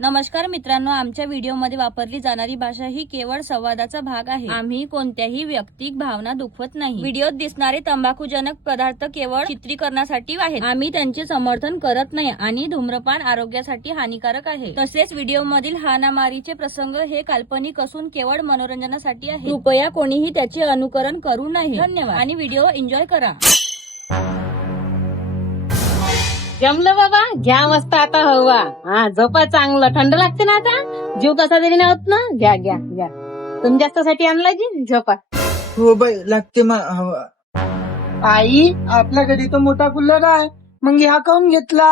नमस्कार मित्रांनो, आमच्या व्हिडिओमध्ये वापरली जाणारी भाषा ही केवळ संवादाचा भाग आहे. आम्ही कोणत्याही वैयक्तिक भावना दुखवत नाही. व्हिडिओत दिसणारे तंबाखूजनक पदार्थ केवळ चित्रीकरणासाठी आहेत. आम्ही त्यांचे समर्थन करत नाही आणि धूम्रपान आरोग्यासाठी हानिकारक आहे. तसेच व्हिडिओमधील हाणामारीचे प्रसंग हे काल्पनिक असून केवळ मनोरंजनासाठी आहे. कृपया कोणीही त्याचे अनुकरण करू नये. धन्यवाद आणि व्हिडिओ एन्जॉय करा. जमलं बाबा, घ्या मस्त आता हवा. हा, झोपा चांगलं, थंड लागते ना आता. जीव कसा तरी नाही होत ना. घ्या घ्या घ्या, तुमच्यासाठी आणला जी, झोपा. हो बाई, लागते हवा. आई, आपल्याकडे तो मोठा कूलर आहे, मग ह्या काऊन घेतला?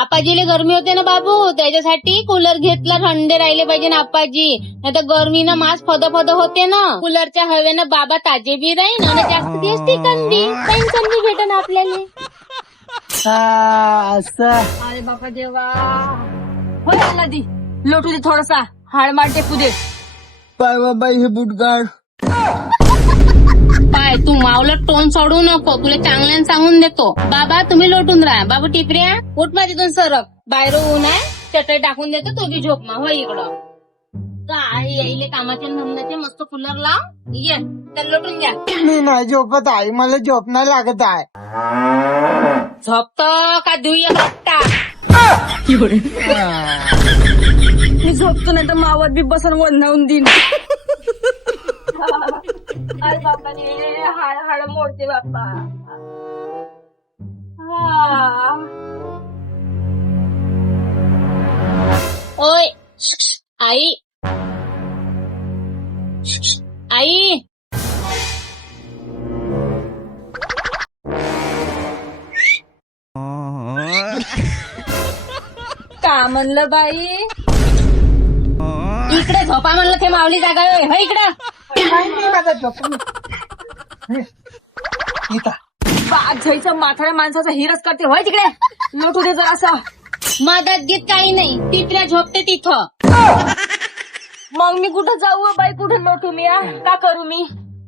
आपाजीला गरमी होते ना बाबू, त्याच्यासाठी कूलर घेतला. थंडे राहिले पाहिजे ना आपाजी, नाही तर गरमीनं मास फद होते ना. कूलरच्या हवेनं बाबा ताजे बी राहीन आणि जास्त दिवस टिकन बी. टेन्शन बी भेटन आपल्याला. असं. अरे बापा देवा, होय आला दी लोटू दे थोडासा, हाडमाड टेकू दे. पाय बाई, हे बुटगाड. पाय, तू मावलं टोन सोडू नको, तुला चांगल्यानं सांगून देतो. बाबा तुम्ही लोटून राहा. बाबू टिपऱ्या, उठ माझी तिथून सरक. बाहेर ऊन आहे, चटई टाकून देतो, तो बी झोप मा. हो इकडं काय यायले कामाचे धंद्याचे. मस्त कूलर लाव, ये तर लोटून घ्या. मी नाही झोपत आई, मला झोप नाही लागत आहे. झोपतो का देऊया बट्टा. मी झोपतो नाही तर मावत बी बसन वंधावून देईन. अरे बापा रे, हाड हाड मोडते बाप्पा. ओय आई, आई, का म्हणलं बाई, इकडे झोपा म्हणलं. ते मावली जागा आहे. हो इकडं. नाही माझा झोप. बाजायचं माथाड्या माणसाचा हिरच करते. होय तिकडे लोटू दे जरा असं. मदत गीत काही नाही, टिपऱ्या झोपते तिथं. मग मी कुठं जाऊ बाई, कुठे लोटू मी? का करू मी?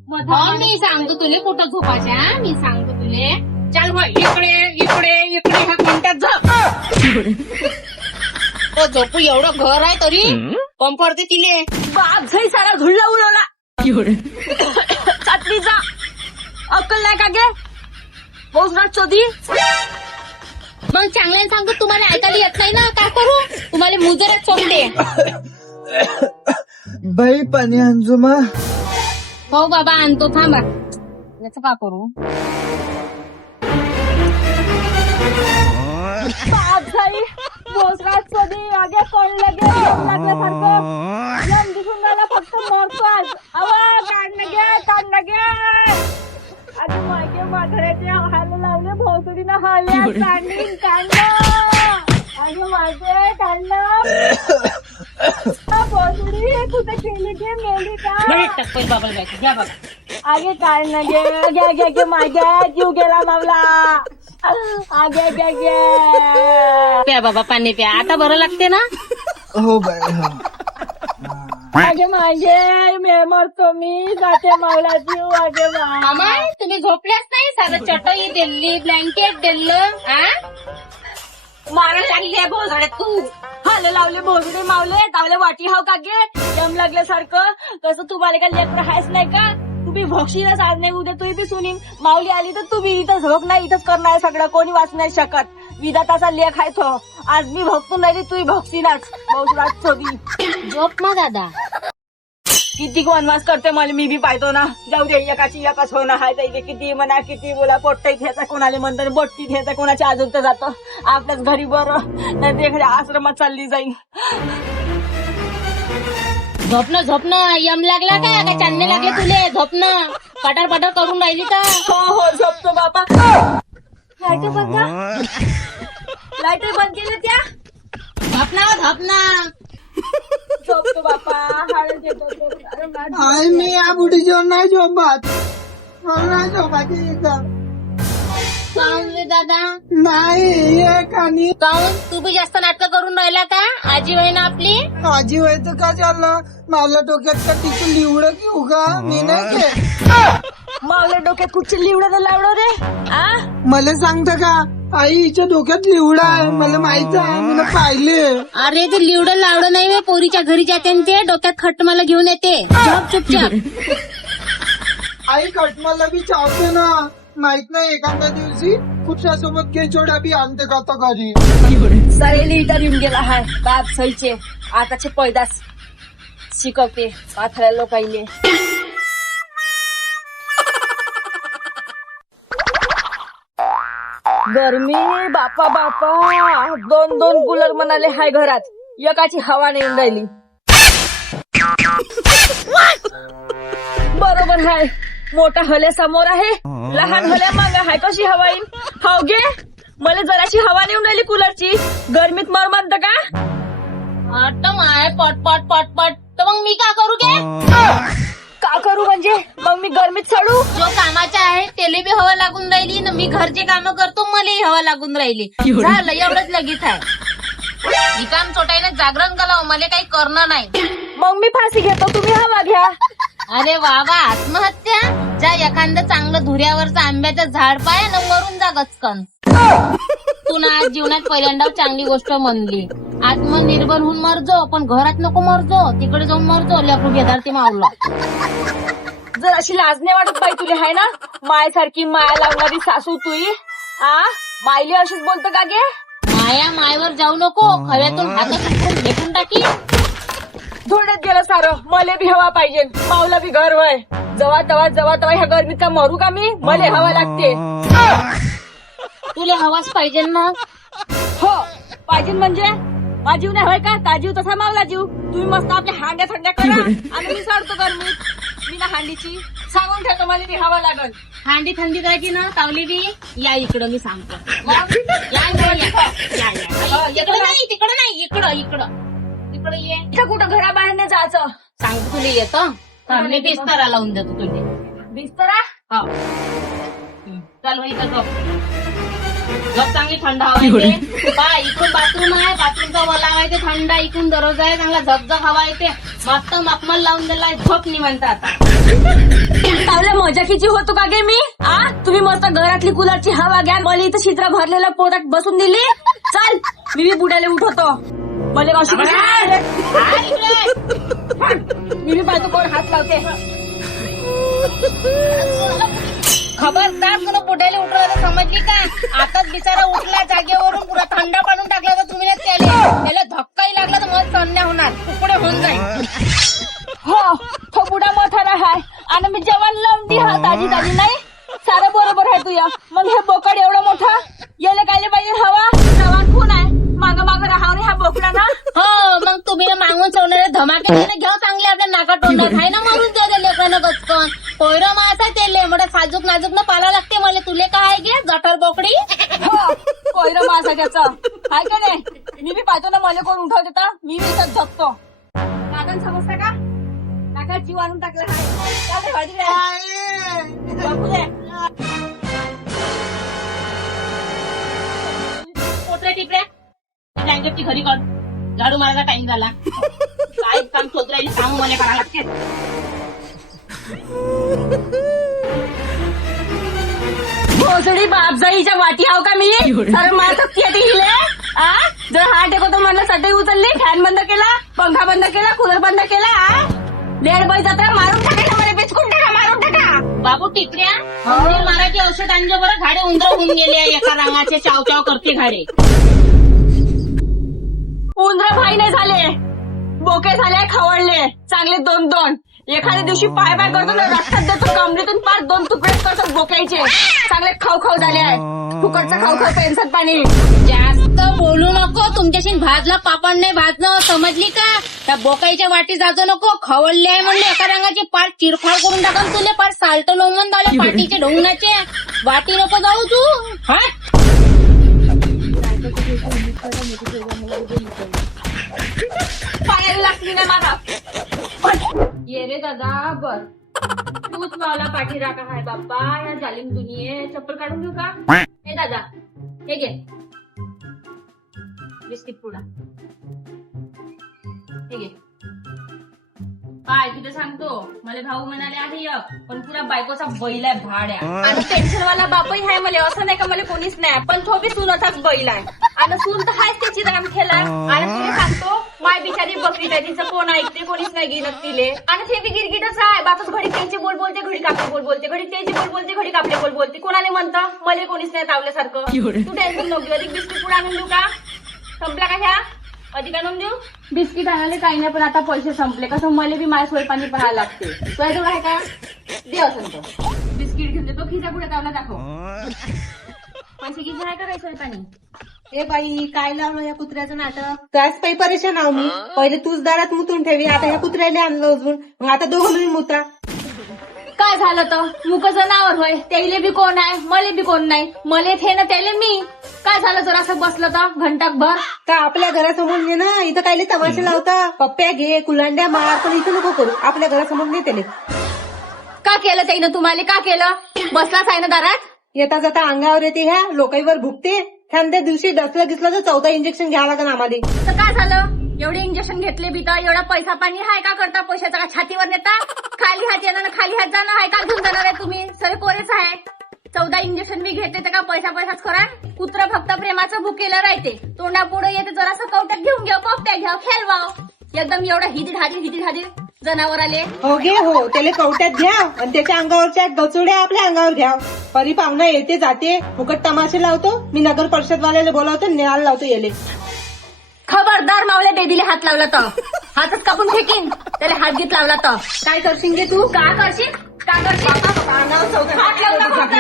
हो, मी सांगतो तुले कुठं झोपायच्या. मी सांगतो तुले. चल भाई, इकडे इकडे इकडे. ह्या मिनिटात झोप. तो झोपू एवढं घर आहे तरी पंपरते तिले. बाजाई सारा धुळला उडवला. चाटलीचा अक्कल नाही का गे? पोचणार चोदी. मग चांगल्याने सांगतो, तुम्हाला ऐकायला येत नाही ना, काय करू? तुम्हाला मुजरच सोडते. बाई, पाणी आणजो मा. हो बाबा, आणतो, थांबा. याचं का करू? बाजाई पोचणार चोदी आगे कोण लगे लागल्यासारखं. जम दिसून राहिला, फक्त मरतो आज. आवा काढणं घे. आता मागे माथऱ्याचे हाल लावले, भोसडीनं हाले काढणं. आणि मागे काढणं. भोसडी कुठे गेली गे, मेली का? बाबा घ्या बाबा. आगे काढणं घे. घे मागे जीव गेला मावला. आगे घे. प्या बाबा, पाणी प्या. आता बरं लागते ना? हो बाई, हो. आगे मागे मी मरतो, मी जाते मावला जीव. आगे अमाय, तुम्ही झोपल्याच नाही. साधं चटई दिली, ब्लँकेट दिलं. मारा लागली आहे भोसड्यात तू. हाल लावले भोसडे मावले, तावले वाटी हाव का गे? जम लागल्यासारखं. कसं तुम्हाला का लेकर हायच नाही का? तुम्ही भोक्षीलाच आज नाही, उद्या तुम्ही बी सुनीन. माऊली आली तर तुम्ही इथं झोप नाही, इथंच करणार सगळं. कोणी वाचू नाही शकत. विधाताचा लेख आहे तो. आज मी भोगतून राहिली, तू भोगशीनाच. भोसडात छोदी झोप ना दादा. किती वनवास करते मला, मी बी पाहतो ना. जाऊ दे, एकाची एकच होणं हाय. इथे किती म्हणा, किती बोला. पोट्ट घ्यायचा कोणाला म्हणतात, बोट्टी घ्यायचा कोणाच्या अजून तर जातं. आपल्याच घरी बरं, नाही ते एखाद्या आश्रमात चालली जाईल. झोपणं यम लागला का चांदणे लागले तुले? झोपणं पटार करून राहिली तर. हो झोपतो बाबा. लाईट बंद केलं त्या. झोपणं. झोपतो बापा. हाडच येतो ते. अरे माझं आई, मी या बुढीच्यावर नाही झोपत. मला नाही झोपायची इथं. काऊन रे दादा? नाही, एक आणि काऊन? तू बी जास्त नाटक करून राहिला का? आजी होय ना आपली. आजी व्हायचं का चाललं? माझ्या डोक्यात का तिचं लिवडं घेऊ का? मी नाही मावल्या डोक्यात कुठची लिवडं लावडं रे आ मला सांगता का आई हिच्या डोक्यात लिवडा आहे मला माहित आहे मला पाहिले. अरे ते लिवडं लावडं नाही बे, पोरीच्या घरी जाते आणि ते डोक्यात खट मला घेऊन येते. झोप चुपचाप. आई कटमाला बी चावते ना माहित नाही एखाद्या दिवशी कुठच्यासोबत केचोडा बी आणते का तो घरी. सारे लिटर येऊन गेला हाय बाप सईचे आताचे पैदास शिकवते पाथऱ्या लोकाईले. गरमी बापा बापा 2 कूलर म्हणाले हाय घरात एकाची हवा नाही येऊन राहिली. बरोबर हाय मोठा हल्या समोर आहे लहान हल्या मागे हाय कशी हवा येईल. हाव गे मला जराशी हवा नेऊन राहिली कूलरची गरमीत मर म्हणत का. आता माय पट तर मग मी का करू गे. का करू म्हणजे मग मी गरमीत चढू. जो कामाचे आहे त्याला बी हवा लागून राहिली ना मी घरचे काम करतो मलाही हवा लागून राहिली. झालं एवढंच लगीच आहे. मी काम चोटायला जागरण कलाव मला काही करणं नाही. मग मी फाशी घेतो तुम्ही हवा घ्या. अरे वा आत्महत्या ज्या एखादं चांगलं धुऱ्यावरचं आंब्याचं झाड पाय न मरून जा गचकन. तू ना आज जीवनात पहिल्यांदा चांगली गोष्ट म्हणली. आत्मनिर्भर होऊन मरजो पण घरात नको मरजो तिकडे जाऊन मरजो लेकरू घेदार ते मावलं. जर अशी लाज नाही वाटत बाई तुले हाय ना मायसारखी माया लावणारी सासू तुई आ मायली अशीच बोलतं का गे. माया मायवर जाऊ नको खऱ्यातून हातात उचलून भेटून टाकी. धुण्यात गेलं सारं मले बी हवा पाहिजे मावला बी घर वय जवा तवा ह्या गरमीत का मरू का मी मले हवा लागते. तुला हवाच पाहिजे ना. हो पाहिजे म्हणजे माझा जीव नाही होय का ता जीव तसा मावला जीव. तुम्ही मस्त आपल्या हांड्या थंड्या करा आणि मी चढतो गरमीत मी ना हांडीची सांगून ठेवतो मला बी हवा लागल. हांडी थंडी जायची ना तावली बी या इकडं मी सांगतो. या इकडं नाही तिकडं नाही इकडं ये. इथं कुठं घराबाहेर नाही जायचं सांगतो तुला येतं मी बिस्तारा लावून देतो तुला. बिस्तरा हो चल भाई इथं झोप चांगली थंड हवा येते. पा इकडून बाथरूम आहे बाथरूमचा वला आहे ते थंड इकडून दररोज आहे चांगला झपझप हवा येते. मस्त मखमल लावून दिलाय झोप नाही म्हणता आता. चांगल्या मजाकीची होतो का गे मी आ तुम्ही मस्त घरातली कूलरची हवा घ्या मला इथं छिद्र भरलेल्या पोटात बसून दिली. चल मी बी बुडाले उठवतो मला अशी मी बी पाहतो कोण हात लावते. खबरदार तुला बुड्याला उठवलं तर समजली का. आताच बिचारा उठला जागेवरून पुरा थंड पाडून टाकला तर तुम्ही त्याला धक्काही लागला तर मला संध्या होणार तुकडे होऊन जाईल. हो तो बुडा मोठा हाय आणि मी जेवण लावून दी हा ताजी नाही सारं बरोबर आहे तुया. मग हे बोकड एवढं मोठं याला कायले पाहिजे हवा जवान खून आहे माग राहाव रे हा बोकडा ना. हो मग तुम्ही मागून चवणारे धमाके घ्या चांगले आपल्या नाका तोंडात आहे ना मारून द्या लेकरांना गचकन. कोयरा मासा तेले मोठं साजूक नाजूक न पाला लागते मला तुले काय गे जठर बोकडी. हो कोयरं मासा त्याचं हाय का नाही मी बी पाहतो ना मला कोण उठव देता मी बी इथं झपतो. काकान समजता का काका जीव आणून टाकला पोटऱ्या टिपऱ्या ब्लँकेटची घरी काढ झाडू मारायचा टाइम झाला. काय काम चोत्रायला सांगू मला करायला लागते. भोसडी बापजाईच्या वाटी हाव का मी सर मारत हिले आ जर हा टेकवतो म्हणलं सटई उचलली फॅन बंद केला पंखा बंद केला कूलर बंद केला लेड बाई जत्रा मारून टाकायला मला बिचकून टाका मारून टाका. बाबू टिपऱ्या उंदीर मारायचे औषध आणजो बरं घाडे उंदर होऊन गेले एका रंगाचे चाव चाव करते घाडे. उंदर भाई नाही झाले बोके झाले खवळले चांगले 2 एखाद्या दिवशी पाय करतो ना रस्त्यात देतो कमरेतून 2 तुकडे करतो बोक्याचे चांगले खाऊ झाले आहे. फुकटचं खाऊ पेन्शन पाणी. जास्त बोलू नको तुमच्याशी भाजला पापड नाही भाजणं समजली का. त्या बोकाईच्या वाटी जाजो नको खवळले आहे म्हणले एका रंगाचे पाठ चिरफाड करून टाकून तुले पाठ साल्ट लोंगून झाले पाठीचे ढोंगणाचे वाटी नको जाऊ तू. पायाला लागली नाही माझा ये रे दादा बर तूच मला पाठी राखा हाय बाप्पा या जालिम दुनिये. चप्पल काढून घेऊ का हे दादा हे घे बिस्किट पुडा हे घे. काय तुला सांगतो मला भाऊ म्हणाले आहे पण पुरा बायकोचा बैल आहे भाड्या आणि टेन्शन वाला बापही आहे मला असं नाही का मला कोणीच नाही पण तो बी सुनाचाच बैल आहे आणि सून तर हायच त्याची राम खेळा आणि तुला सांगतो माय बिचारी बकरी आहे तिचं कोण ऐकते कोणीच नाही गिनत तिले आणि ते बी गिरगिटच आहे बापच घडी त्यांचे बोल बोलते घडी कापले बोल बोलते घडी त्याची बोल बोलते घडी कापले बोल बोलते कोणाला म्हणतं मला कोणीच नाही तावल्यासारखं तू टेन्शन नको अधिक बिस्किट पुढे आणून देऊ का संपला का ह्या अधिक आणून देऊ बिस्किट आणायला काही नाही पण आता पैसे संपले कसं मला बी माझ्या सोय पाणी पहायला लागते तुला तेवढं आहे का दे असं तो बिस्किट घेऊन देतो खिचा पुढे तावला दाखव पैसे किती आहे का सोय पाणी ए बाई काय लावलं या कुत्र्याचं नाटक त्याच पायी परेशान आहो मी पहिले तूच दारात मुतून ठेवी आता ह्या कुत्र्याला आणलं अजून मग आता दोघं मिळून मुत्रा काय झालं तर मुकचं नावर होय त्याले बी कोण आहे मले बी कोण नाही मले थे ना त्याले मी काय झालं जर असं बसलं तर घंटाभर का आपल्या घरासमोर ने ना इथं कायले तमाशे लावता पप्प्या घे कुलांड्या मार पण इथं नको करू आपल्या घरासमोर ने त्याले का केलं त्यानं तुम्हाला का केलं बसलाच आहे ना दारात येता जाता अंगावर येते ह्या लोकाईवर भुकते त्या दिवशी डसलं गिसलं तर 4थं इंजेक्शन घ्यावं लागेल आम्हाला तर काय झालं एवढे इंजेक्शन घेतले बी तर एवढा पैसा पाणी हाय का करता पैशाचा का छातीवर नेता खाली हात येणार खाली हात जाणार आहे का घेऊन जाणार आहे तुम्ही सगळे कोरेच आहे 14 इंजेक्शन मी घेतले तर का पैसाच खरा कुत्र फक्त प्रेमाचं भुकेलं राहते तोंडा पुढे येते जरासं कवट्यात घेऊन घ्या पोपट्या घ्या खेळवाव एकदम एवढा हिदी ढादी जनावर आले हो घे हो त्याला कवट्यात घ्या आणि त्याच्या अंगावरच्या गचोड्या आपल्या अंगावर घ्या परी पाहुणा येते जाते फुकट तमाशे लावतो मी नगर परिषदवाल्याला बोलावतो न्यायाला लावतो येले खबरदार मावल्या बेबीले हात लावला तर हातच कापून फेकीन त्याला हात घेत लावला तर काय करशील गे तू का करशील हात लावू नको फक्त.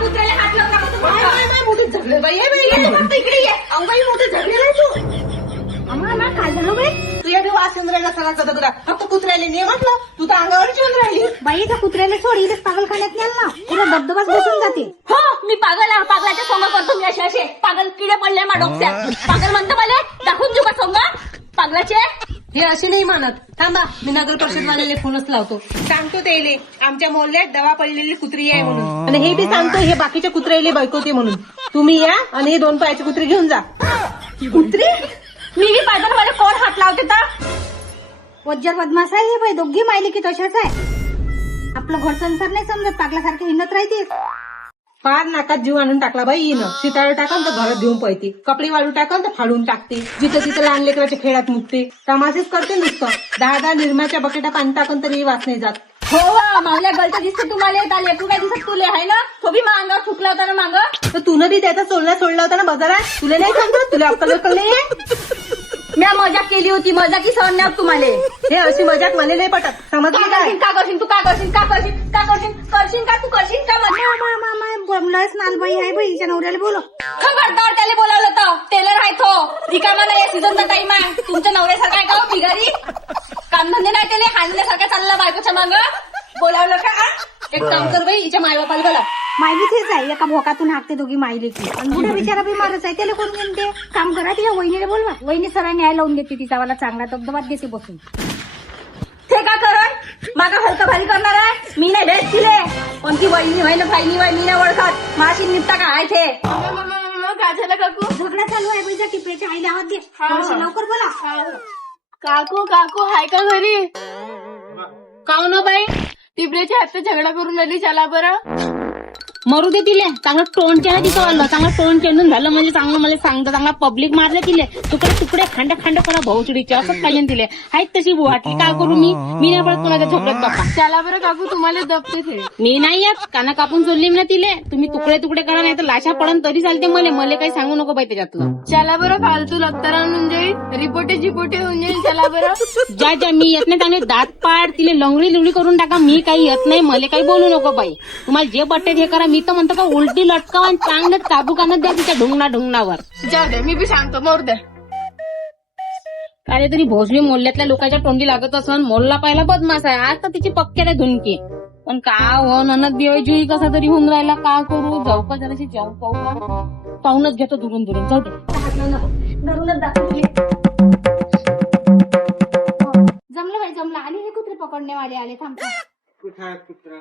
कुत्र्याला हात लावू नको तू फक्त. मोठी झगडे बाई आहे तू फक्त इकडे ये बाई मोठे झगडे आहे तू काय झालं बाई तुझ्या बी वास येऊन राहिला सगळा कदगदा फक्त कुत्र्याला नाही म्हटलं तू तर अंगावरच येऊन राहिली बाई त्या कुत्र्याला सोड इथेच पागलखान्यात न्याल ना तुला दबदबाच बसून जाते हो मी पागलाच्या सोंग करतो मी असे पागल किडे पडले मा डोक्यात पागल म्हणतो मला दाखवून देऊ का सोंग पागलाचे हे असे नाही मानत थांबा मी नगर परिषदवाल्याला फोनच लावतो सांगतो त्याले आमच्या मोहल्ल्यात दवा पडलेली कुत्री आहे म्हणून आणि हे बी सांगतो हे बाकीच्या कुत्र्याले बैकवते म्हणून तुम्ही या आणि हे 2 पायाची कुत्री घेऊन जा कुत्री मी बी पागल मला कोण हात लावते तर वज्जर बदमाश आहे हे बाई दोघी मायले की तशाच आहे आपलं घर संसार नाही समजत पागलासारखं हिंडत राहते फार नाकात जीव आणून टाकला बाई हिनं सिताळ टाकन तर घरात घेऊन पळते कपडे वाळू टाकन तर फाडून टाकते जिथं तिथं लहान लेकराच्या खेळात मुकते तमाशेच करते नुसतं 10 निर्माच्या बकेटा पाणी टाकून तरी वास नाही जात हो मावल्या गलत दिसते तुम्हाला लेकरू काय दिसत तुले आहे ना तो बी अंगावर फुकला होता ना माग तर तुनं बी त्याचा सोडला होता ना बाजारात तुला नाही समजत तुला अक्कल नाही आहे मी मजाक केली होती मजाक की सहन नाही तुम्हाला हे अशी मजाक मला नाही पटत समजली काय का करशील तू का करशील करशील का तू करशील का बोमलाच नालबाई आहे बाई हिच्या नवऱ्याला बोलो खबरदार त्याला बोलावलं तर टेलर आहे तो रिकामा नाही सीझनचा टाइम आहे तुमच्या नवऱ्यासारखा आहे का हो भिगारी कामधंदे नाही त्याला हाणण्यासारखा चालला बायकोच्या माग बोलावलं का एक काम कर बाई हिच्या मायबापाला बोला मायली तेच आहे एका भोकातून हाकते दोघी मायले की आणि बुढा बिचारा बिमारच आहे त्याला कोण म्हणते काम करा तिच्या वहिनीला बोलवा वहिनी सरा न्याय लावून देते तिचा वाला चांगला दबदबात देते बसून ते का करण मागा हलका भारी करणार आहे मी नाही भेट दिले कोणती वहिनी व्हाय ना मी नाही ओळखत माशी निपटा का आहे ते काय झालं काकू झगडा चालू आहे बाईच्या टिपऱ्याच्या आईला आवाज दे थोडंसं लवकर बोला काकू हाय का घरी काऊ ना बाई टिपऱ्याच्या हात झगडा करून राहिली चला बरं मरू दे तिले चांगलं टोन चेहरा तिथं आलं चांगलं टोन चेंडून झालं म्हणजे चांगलं मला सांगतं चांगला पब्लिक मारले तिले तुकडे खंड करा भाऊचडीचे असंच पाहिजे तिले आहेत तशी वाटली काय करू मी नाही पडत कोणाच्या झोपड्यात बाप्पा चला बरं काकू तुम्हाला दबते ते मी नाही येत काना कापून सोडली ना तिले तुम्ही तुकडे करा नाही तर लाशा पडन तरी चालते मला काही सांगू नको बाई त्याच्यातलं चला बरं फालतू लक्तर आणून जाईल रिपोर्टे होऊन जाईल चला बरं ज्या मी येत नाही त्याने दात पाड तिले लंगडी करून टाका मी काही येत नाही मला काही बोलू नको बाई तुम्हाला जे बट्टे हे करा मी तर म्हणतो का उलटी लटकाव आणि चांगलं चाबुकानं द्या तिच्या ढुंगणावर जाऊ दे मी बी सांगतो मोर द्या काय तरी भोसरी मोल्ल्यातल्या लोकांच्या तोंडी लागत असून मोल्ला पाहिला बदमाश आहे आज तर तिची पक्क्याला धुनकी पण का हो ननद बिवाई जुई कसा तरी होऊन राहिला का करू जाऊ का जराशी जाऊ पाहूनच घेतो दुरून जाऊ दे जमलं बाई जमलं आणि हे कुत्रे पकडणे वाले आले थांबता कुठं आहे कुत्रा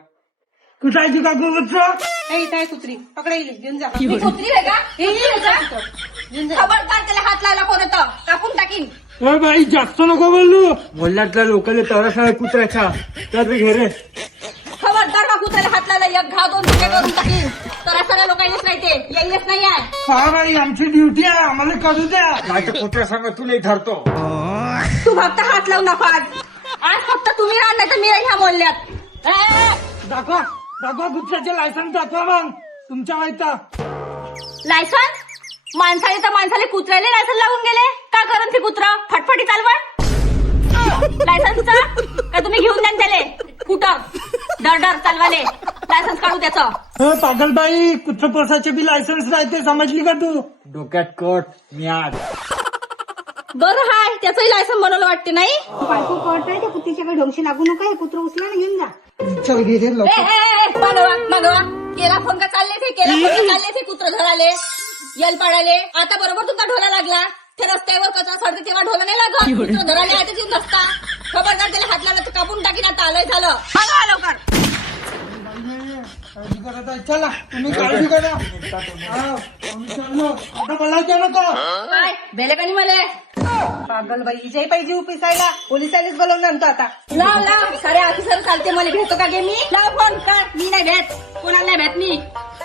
कुठायची काकू कुठं हे इथं आहे कुत्री पकडा येईल घेऊन जा मी कुत्री आहे का? खबरदार त्याला हात लावला कोण होतं कापून टाकीन. अरे बाई जास्त नको बोलू बोलल्यातल्या लोकांना तरस आहे कुत्र्याचा तर घे रे. खबरदार का कुत्र्याला हात लावला एक घाव दोन तुकडे करून टाकीन. तर सगळ्या लोकांनाच नाही ते येईलच नाही आहे. हा बाई आमची ड्युटी आहे आम्हाला करू द्या नाही कुत्र्या सांग तुला धरतो. तू फक्त हात लावू नका आज फक्त तुम्ही राहा नाही तर मी ह्या बोलल्यात. दाखवा दाखवा कुत्र्याचे लायसन्स दाखवा मग तुमच्या वाईटा. लायसन माणसाने तर माणसाले कुत्र्याला लायसन लावून गेले का करून ते कुत्रा फटफटी चालवा लायसन्सचा का तुम्ही घेऊन द्या त्याले कुठं डर चालवाले लायसन्स काढू त्याचं. पागलबाई कुत्र पोसाचे बी लायसन्स राहते समजली का तू. डोक्यात कोट मी आज बरं हाय त्याचंही लायसन बनवलं वाटते नाही. बायको कळत त्या कुत्रीच्याकडे ढोंगशी लागू नका हे कुत्र उचला ना घेऊन जा. चल घे रे लवकर. मागवा केला फोन का चालले ते कुत्र धराले यल पाडाले. आता बरोबर तुमचा ढोला लागला ते रस्त्यावर कचरा सडते तेव्हा ढोला नाही लागत. कुत्र धराले आहे ते नसता. खबरदार त्याला हात लावला तर कापून टाकीन. आता आलंय झालं मागवा लवकर. काळजी करत आहे चला तुम्ही काळजी करा. आता बोलायचं नको. काय बेले का नाही मले पागलबाई हिच्याही पाहिजे उपिसायला पोलिसांनीच बोलवून आणतो आता. लाव सारे ऑफिसर चालते मला भेटतो का गे मी लाव फोन का मी नाही भेट कोणाला नाही भेट मी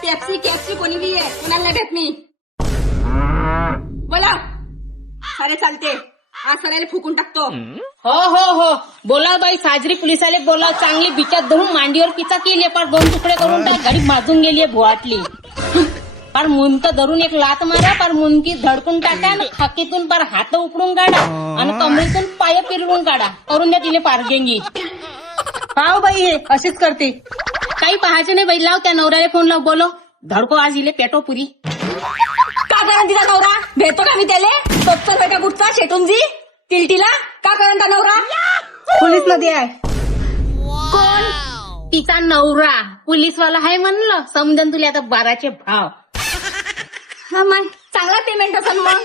पेप्सी कोणी बी आहे कोणाला नाही भेट मी बोला सारे चालते आज सगळ्याला फुकून टाकतो. हो बोला बाई साजरी पोलिसाले बोला चांगली बिचात धरून मांडीवर पिचा केली पार 2 तुकडे करून टाक गाडी माजून गेलीये भुवाटली पार मुंत धरून एक लात मारा पार मुंकी धडकून टाका आणि खाकीतून पार हात उपडून काढा आणि कमरेतून पाय पिरवून काढा करून द्या तिने पारगेंगी. पाव बाई हे अशीच करते. काही पाहायचं नाही बाई लाव त्या नवऱ्याला फोन लाव बोलो धडको आज इले पेटो पुरी. का करण तिचा नवरा भेटतो का मी त्याले तोच का गुटचा शेटूनजी तिलटीला का करण ता नवरा पोलीस मध्ये आहे. कोण तिचा नवरा पोलीसवाला आहे म्हणलं समजन तुला आता 12चे भाव. हा माय चांगला पेमेंट असेल मग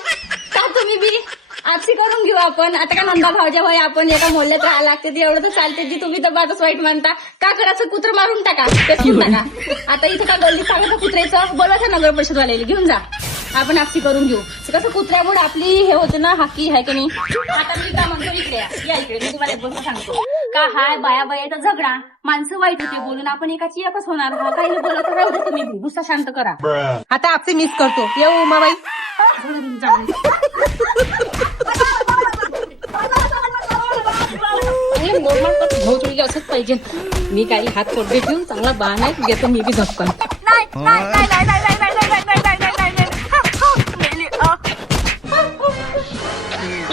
का तुम्ही बी आपसी करून घेऊ आपण. आता का नंदा भावच्या भाई आपण एका मोहल्ल्यात राहायला लागते ते एवढं तर चालते जी तुम्ही तर बातच वाईट म्हणता का करायचं कुत्र मारून टाका पेटून टाका. आता इथे का गल्ली सांगायचं कुत्र्याचं बोलायचं नगर परिषदवाल्याला घेऊन जा आपण आपसी करून घेऊ. कसं कुत्र्यामुळे आपली हे होते ना हाकी आहे की नाही. आता मी काय म्हणतो इकडे या इकडे मी तुम्हाला एक गोष्ट सांगतो का हाय बायाचा झगडा माणसं वाईट होते बोलून आपण एकाची एकच होणार. हा काही बोलत राहू दे तुम्ही गुस्सा शांत करा. आता आपसे मिस करतो येऊ उमाबाई. भाऊ असंच पाहिजे. मी काही हात कोडे ठेवून चांगला बाण आहे घेतो मी बी झपकन.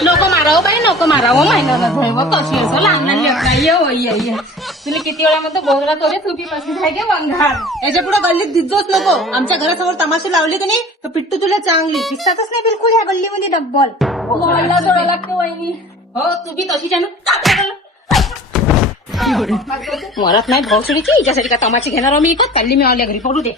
नको मारावं बाई नको मारावं महिना कशी असं लहान ये तुला किती वेळा म्हणतो बोलला तोरे चुकी बसली आहे गे वंघार. याच्या पुढे गल्लीत दिसतोच नको. आमच्या घरासमोर तमाशे लावले की नाही तर पिट्टू तुला चांगली दिसतातच नाही बिलकुल ह्या गल्लीमध्ये डब्बल. मोबाईलला जोडा लागते वहिनी. हो तू बी तशी जाणू मरत नाही भाऊसुडीची हिच्यासाठी का तमाची घेणार मी इकत काढली मी आवल्या घरी पडू दे.